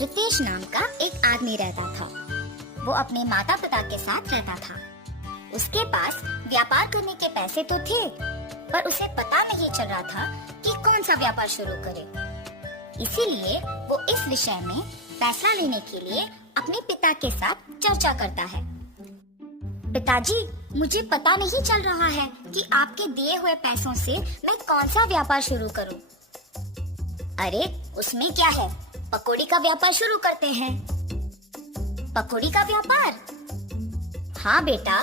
रितेश नाम का एक आदमी रहता था। वो अपने माता पिता के साथ रहता था। उसके पास व्यापार करने के पैसे तो थे, पर उसे पता नहीं चल रहा था कि कौन सा व्यापार शुरू करे। इसीलिए वो इस विषय में फैसला लेने के लिए अपने पिता के साथ चर्चा करता है। पिताजी, मुझे पता नहीं चल रहा है कि आपके दिए हुए पैसों से मैं कौन सा व्यापार शुरू करूं। अरे, उसमें क्या है, पकौड़ी का व्यापार शुरू करते हैं। पकौड़ी का व्यापार? हाँ बेटा,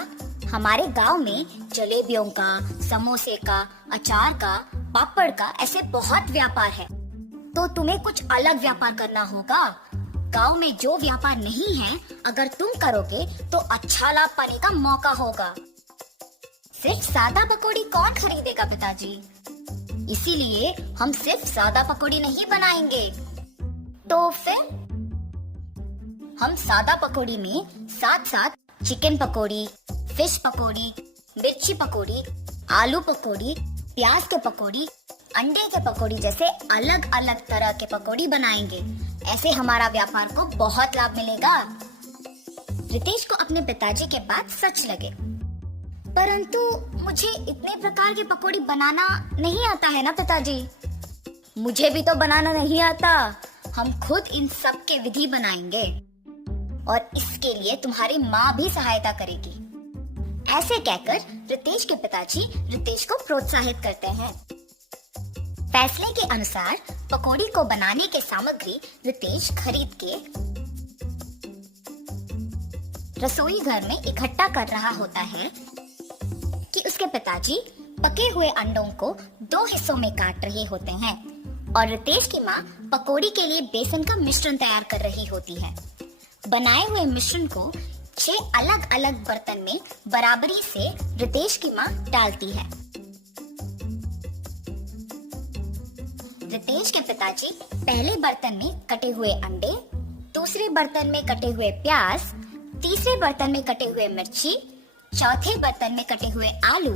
हमारे गांव में जलेबियों का, समोसे का, अचार का, पापड़ का ऐसे बहुत व्यापार है। तो तुम्हें कुछ अलग व्यापार करना होगा। गांव में जो व्यापार नहीं है, अगर तुम करोगे तो अच्छा लाभ पाने का मौका होगा। सिर्फ सादा पकौड़ी कौन खरीदेगा पिताजी? इसीलिए हम सिर्फ सादा पकौड़ी नहीं बनाएंगे। तो फिर हम सादा पकौड़ी में साथ साथ चिकन पकौड़ी, फिश पकौड़ी, मिर्ची पकौड़ी, आलू पकौड़ी, प्याज के पकौड़ी, अंडे के पकौड़ी जैसे अलग अलग तरह के पकौड़ी बनाएंगे। ऐसे हमारा व्यापार को बहुत लाभ मिलेगा। रितेश को अपने पिताजी के बात सच लगे। परंतु मुझे इतने प्रकार के पकौड़ी बनाना नहीं आता है ना पिताजी। मुझे भी तो बनाना नहीं आता। हम खुद इन सब के विधि बनाएंगे और इसके लिए तुम्हारी माँ भी सहायता करेगी। ऐसे कहकर रितेश के पिताजी रितेश को प्रोत्साहित करते हैं। फैसले के अनुसार पकौड़ी को बनाने के सामग्री रितेश खरीद के रसोई घर में इकट्ठा कर रहा होता है कि उसके पिताजी पके हुए अंडों को 2 हिस्सों में काट रहे होते हैं और रितेश की माँ पकौड़ी के लिए बेसन का मिश्रण तैयार कर रही होती है। बनाए हुए मिश्रण को 6 अलग अलग बर्तन में बराबरी से रितेश की माँ डालती है। रितेश के पिताजी पहले बर्तन में कटे हुए अंडे, दूसरे बर्तन में कटे हुए प्याज, तीसरे बर्तन में कटे हुए मिर्ची, चौथे बर्तन में कटे हुए आलू,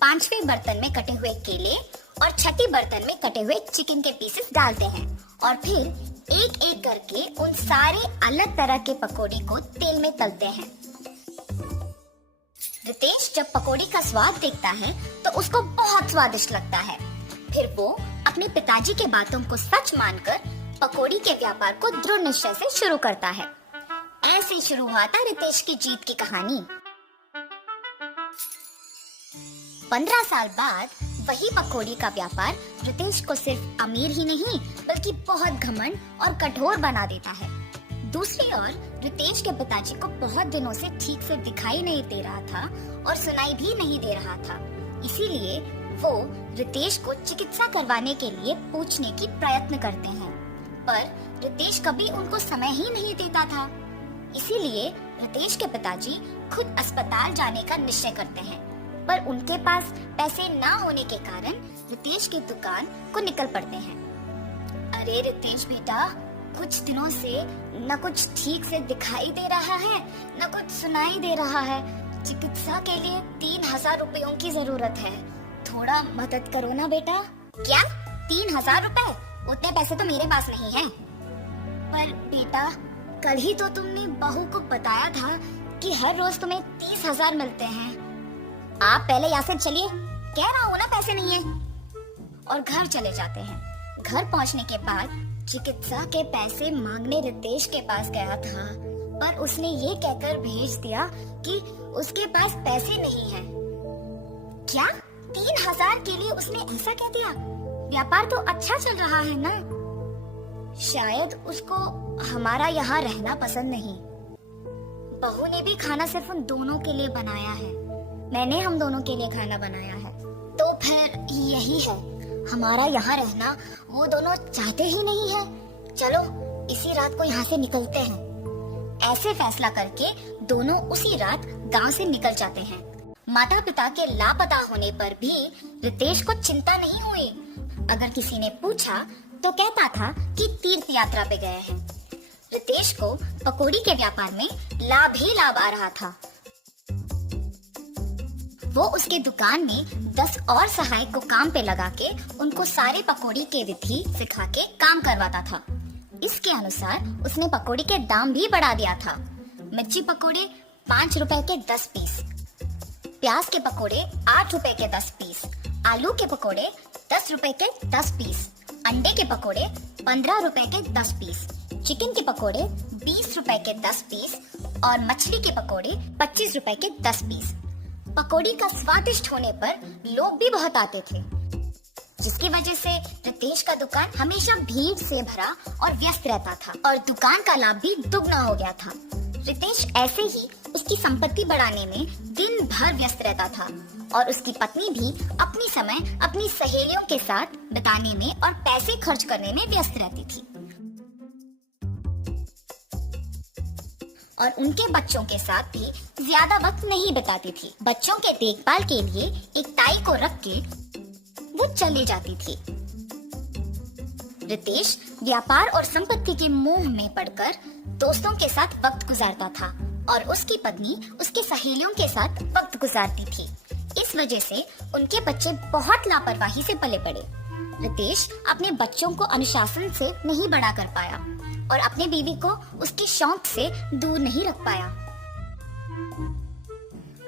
पांचवें बर्तन में कटे हुए केले और छठी बर्तन में कटे हुए चिकन के पीसेस डालते हैं और फिर एक एक करके उन सारे अलग तरह के पकौड़ी को तेल में तलते हैं। रितेश जब पकौड़ी का स्वाद देखता है तो उसको बहुत स्वादिष्ट लगता है। फिर वो अपने पिताजी के बातों को सच मानकर पकौड़ी के व्यापार को दृढ़ निश्चय से शुरू करता है। ऐसे शुरू हुआ था रितेश की जीत की कहानी। 15 साल बाद वही पकौड़ी का व्यापार रितेश को सिर्फ अमीर ही नहीं बल्कि बहुत घमंड और कठोर बना देता है। दूसरी ओर रितेश के पिताजी को बहुत दिनों से ठीक से दिखाई नहीं दे रहा था और सुनाई भी नहीं दे रहा था। इसीलिए वो रितेश को चिकित्सा करवाने के लिए पूछने की प्रयत्न करते हैं, पर रितेश कभी उनको समय ही नहीं देता था। इसीलिए रितेश के पिताजी खुद अस्पताल जाने का निश्चय करते हैं, पर उनके पास पैसे ना होने के कारण रितेश की दुकान को निकल पड़ते हैं। अरे रितेश बेटा, कुछ दिनों से न कुछ ठीक से दिखाई दे रहा है, न कुछ सुनाई दे रहा है। चिकित्सा के लिए 3000 रुपयों की जरूरत है। थोड़ा मदद करो ना बेटा। क्या 3000 रुपए? उतने पैसे तो मेरे पास नहीं है। पर बेटा, कल ही तो तुमने बहू को बताया था कि हर रोज तुम्हें 30,000 मिलते हैं। आप पहले यहाँ से चलिए, कह रहा हूँ ना पैसे नहीं है। और घर चले जाते हैं। घर पहुँचने के बाद चिकित्सा के पैसे मांगने रितेश के पास गया था, पर उसने ये कहकर भेज दिया कि उसके पास पैसे नहीं है। क्या 3000 के लिए उसने ऐसा कह दिया? व्यापार तो अच्छा चल रहा है ना। शायद उसको हमारा यहाँ रहना पसंद नहीं। बहू ने भी खाना सिर्फ उन दोनों के लिए बनाया है। मैंने हम दोनों के लिए खाना बनाया है। तो फिर यही है, हमारा यहाँ रहना वो दोनों चाहते ही नहीं है। चलो इसी रात को यहाँ से निकलते हैं। ऐसे फैसला करके दोनों उसी रात गांव से निकल जाते हैं। माता पिता के लापता होने पर भी रितेश को चिंता नहीं हुई। अगर किसी ने पूछा तो कहता था कि तीर्थ यात्रा पे गए हैं। रितेश को पकौड़ी के व्यापार में लाभ ही लाभ आ रहा था। वो उसके दुकान में 10 और सहायक को काम पे लगा के उनको सारे पकौड़ी के विधि सिखा के काम करवाता था। इसके अनुसार उसने पकोड़े के दाम भी बढ़ा दिया था। मिर्ची पकोड़े 5 रुपए के 10 पीस, प्याज के पकोड़े 8 रुपए के 10 पीस, आलू के पकोड़े 10 रुपए के 10 पीस, अंडे के पकोड़े 15 रुपए के 10 पीस, चिकन के पकोड़े 20 रुपए के 10 पीस और मछली के पकोड़े 25 रुपए के 10 पीस। पकोड़ी का स्वादिष्ट होने पर लोग भी बहुत आते थे, जिसकी वजह से रितेश का दुकान हमेशा भीड़ से भरा और व्यस्त रहता था और दुकान का लाभ भी दुगना हो गया था। रितेश ऐसे ही उसकी संपत्ति बढ़ाने में दिन भर व्यस्त रहता था और उसकी पत्नी भी अपनी समय अपनी सहेलियों के साथ बिताने में और पैसे खर्च करने में व्यस्त रहती थी और उनके बच्चों के साथ भी ज्यादा वक्त नहीं बिताती थी। बच्चों के देखभाल के लिए एक ताई को रख के वो चले जाती थी। रितेश व्यापार और संपत्ति के मोह में पड़कर दोस्तों के साथ वक्त गुजारता था और उसकी पत्नी उसके सहेलियों के साथ वक्त गुजारती थी। इस वजह से उनके बच्चे बहुत लापरवाही से पले बड़े। रितेश अपने बच्चों को अनुशासन से नहीं बड़ा कर पाया और अपने बीवी को उसके शौक से दूर नहीं रख पाया।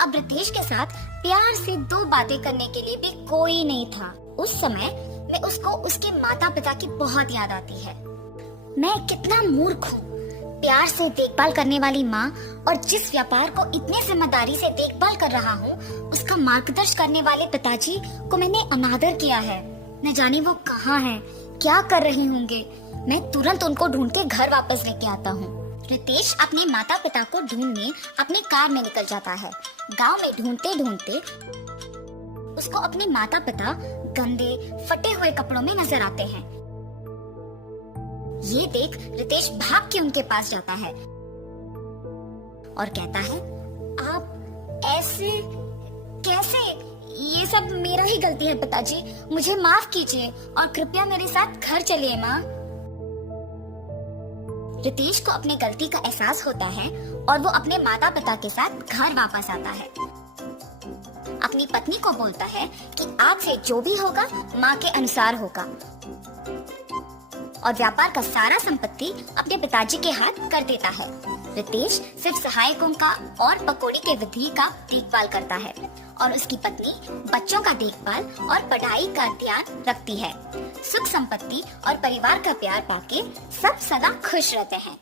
अब रितेश के साथ प्यार से 2 बातें करने के लिए भी कोई नहीं था। उस समय में उसको उसके माता पिता की बहुत याद आती है। मैं कितना मूर्ख हूँ, प्यार से देखभाल करने वाली माँ और जिस व्यापार को इतने जिम्मेदारी से देखभाल कर रहा हूँ उसका मार्गदर्शन करने वाले पिताजी को मैंने अनादर किया है। न जाने वो कहाँ हैं, क्या कर रहे होंगे। मैं तुरंत उनको ढूंढ के घर वापस लेके आता हूँ। रितेश अपने माता पिता को ढूंढने अपने कार में निकल जाता है। गांव में ढूंढते ढूंढते उसको अपने माता पिता गंदे फटे हुए कपड़ों में नजर आते हैं। ये देख रितेश भाग के उनके पास जाता है और कहता है, आप ऐसे कैसे? ये सब मेरा ही गलती है पिताजी, मुझे माफ कीजिए और कृपया मेरे साथ घर चलिए माँ। रितेश को अपने गलती का एहसास होता है और वो अपने माता पिता के साथ घर वापस आता है। अपनी पत्नी को बोलता है कि आज से जो भी होगा माँ के अनुसार होगा और व्यापार का सारा संपत्ति अपने पिताजी के हाथ कर देता है। रितेश सिर्फ सहायकों का और पकोड़ी के विधि का देखभाल करता है और उसकी पत्नी बच्चों का देखभाल और पढ़ाई का ध्यान रखती है। सुख संपत्ति और परिवार का प्यार पाके सब सदा खुश रहते हैं।